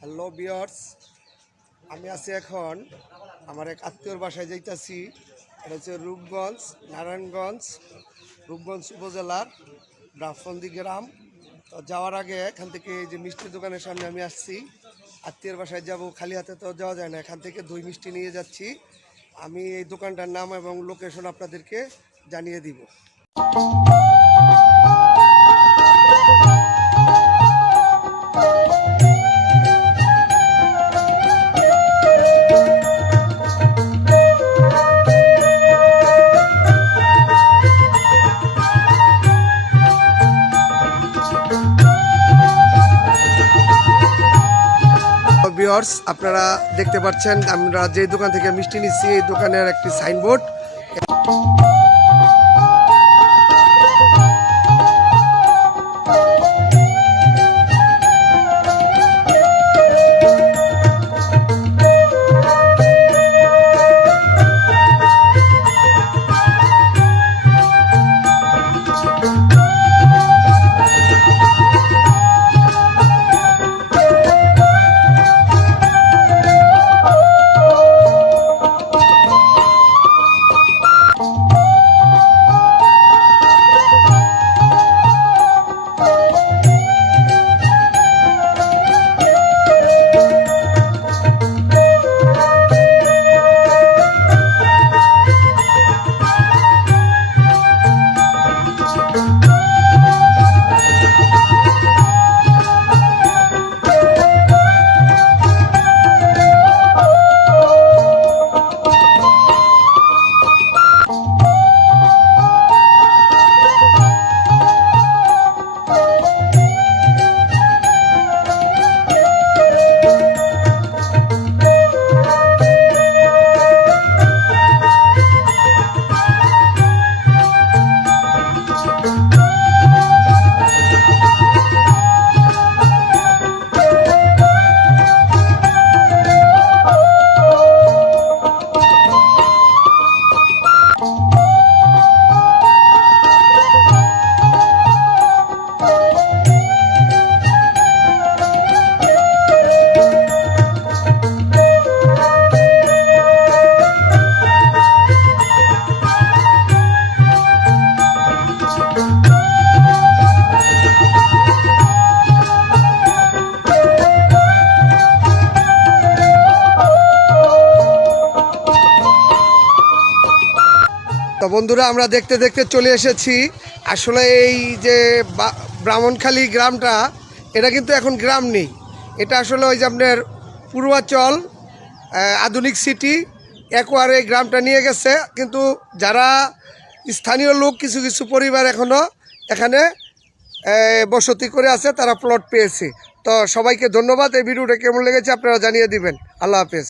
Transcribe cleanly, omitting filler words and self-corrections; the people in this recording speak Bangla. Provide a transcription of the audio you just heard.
হ্যালো ভিউয়ার্স, আমি আছি এখন আমার এক আত্মীয়র বাসায় যাইতাছি। এটা হচ্ছে রূপগঞ্জ উপজেলার ডাফন্দি গ্রাম। তো যাওয়ার আগে এখান থেকে এই যে মিষ্টির দোকানের সামনে আমি আসছি। আত্মীয়র বাসায় যাব, খালি হাতে তো যাওয়া যায় না। এখান থেকে দই মিষ্টি নিয়ে যাচ্ছি। আমি এই দোকানটার নাম এবং লোকেশন আপনাদেরকে জানিয়ে দিব। ভিউয়ার্স, আপনারা দেখতে পাচ্ছেন আমরা যে দোকান থেকে মিষ্টি নিচ্ছি এই দোকানের একটি সাইনবোর্ড। তো বন্ধুরা, আমরা দেখতে দেখতে চলে এসেছি। আসলে এই যে ব্রাহ্মণখালী গ্রামটা, এটা কিন্তু এখন গ্রাম নেই। এটা আসলে ওই যে আপনার পূর্বাচল আধুনিক সিটি একবারে এই গ্রামটা নিয়ে গেছে। কিন্তু যারা স্থানীয় লোক, কিছু কিছু পরিবার এখনও এখানে বসতি করে আছে, তারা প্লট পেয়েছে। তো সবাইকে ধন্যবাদ। এই ভিডিওটা কেমন লেগেছে আপনারা জানিয়ে দিবেন। আল্লাহ হাফেজ।